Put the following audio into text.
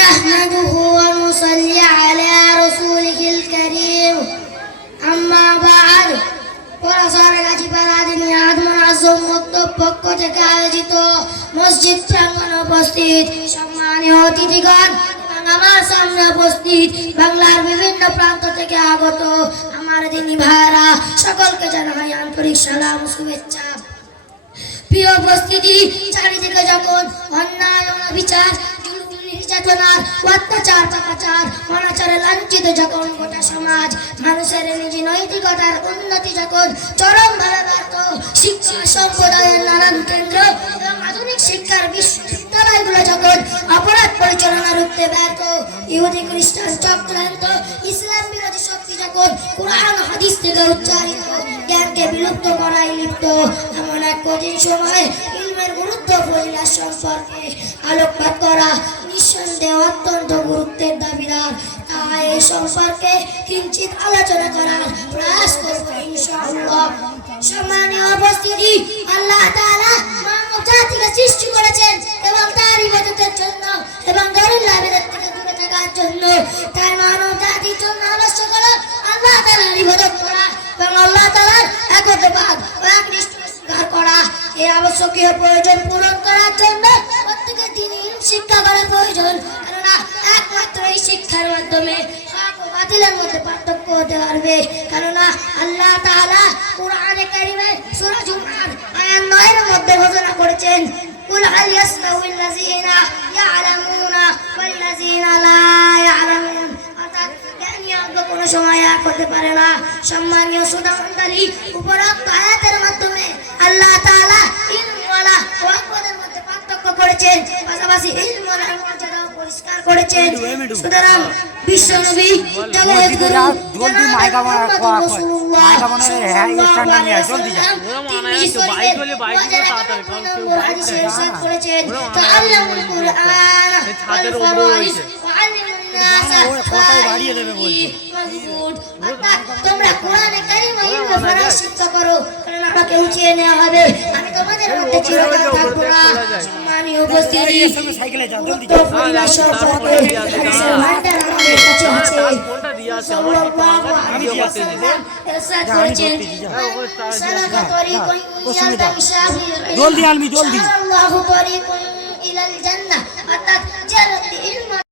نحمده ونصلي على رسوله الكريم أما بعد পড়াশোনাগাছি পাড়াদিনী আজম মক্তব পক্ষ থেকে আয়োজিত মসজিদ প্রাঙ্গণে উপস্থিত সম্মানীয় অতিথিগণ এবং আমার সামনে উপস্থিত বাংলার বিভিন্ন প্রান্ত থেকে আগত আমার দিনী ভাইরা সকলকে জানাই আন্তরিক সালাম ও শুভেচ্ছা। প্রিয় উপস্থিতি, চারিদিকে যখন অন্যায় অনাচার নির্যাতনার অত্যাচার পাপাচার অনাচারে লাঞ্ছিত যখন গোটা সমাজ, মানুষের নিজ নৈতিকতার উন্নতি যখন চরমভাবে ব্যর্থ, শিক্ষা সম্প্রদায়ের নানান কেন্দ্র এবং আধুনিক শিক্ষার বিশ্ববিদ্যালয়গুলো যখন অপরাধ পরিচালনা রুখতে ব্যর্থ, ইহুদি খ্রিস্টান চক্রান্ত ইসলাম বিরোধী শক্তি যখন কুরআন হাদিস থেকে উচ্চারিত জ্ঞানকে বিলুপ্ত করায় লিপ্ত, এমন এক কঠিন সময় ইলমের গুরুত্ব ফজিলত সম্পর্কে আলোকপাত করা নিঃসন্দেহে অত্যন্ত গুরুত্বের দাবিদার। তাই এই সম্পর্কে কিঞ্চিত আলোচনা করার প্রয়াস করব ইনশাআল্লাহ। সম্মানীয় উপস্থিতি, আল্লাহ তাআলা মানব জাতিকে সৃষ্টি করেছেন এবং তার ইবাদতের জন্য এবং গরিব ইবাদত থেকে দূরে থাকার জন্য। তাই মানব জাতির জন্য আবশ্যক হলো আল্লাহ তাআলার ইবাদত করা এবং আল্লাহ তাআলার একত্ববাদ ও একনিষ্ঠতা স্বীকার করা। এই আবশ্যকীয় প্রয়োজন পূরণ করার জন্য প্রত্যেকের দ্বীনি শিক্ষা করা প্রয়োজন, কেননা একমাত্র এই শিক্ষার মাধ্যমে হক ও বাতিলের মধ্যে পার্থক্য হতে পারবে। কেননা আল্লাহ তাআলা কুরআনে কারীমে সূরা জুমআর আয়াত 9 এর মধ্যে ঘোষণা করেছেন, কুল হাল ইয়াসতাউিল্লাযীনা ইয়ালামুনা ওয়াল্লাযীনা লা ইয়ালামুন। অর্থাৎ জ্ঞানী অজ্ঞ কোনো সময় এক হতে পারে না। সম্মানীয় শ্রোতামণ্ডলী, উপরোক্ত আয়াতের মাধ্যমে আল্লাহ তাআলা ইলমওয়ালা ও অজ্ঞদের মধ্যে পার্থক্য করেছেন, পাশাপাশি ইলমওয়ালার মর্যাদাও পরিষ্কার করেছেন। সুতরাং বিশ্বনবী জগৎগুরু জলদি মাইকা বানায় মাইকা বানায় হ্যাঁ স্ট্যান্ড নিয়ে আয়, জলদি যা বাইক হলে তাড়াতাড়ি কারণ কেউ বাইক চালায় করেছেন। তো আল্লাহুল কুরআন ছাদের উপরে রয়েছে তোমরা কোরআনে কারীম শিক্ষা করো, কারণ আমাকে উঠিয়ে নেওয়া হবে, আমি তোমাদের মধ্যে চিরকাল থাকবো না। সম্মানীয় উপস্থিতি, সাইকেলে যাও জলদি যাও। আমি দিয়েছি জলদি আলমি জলদি।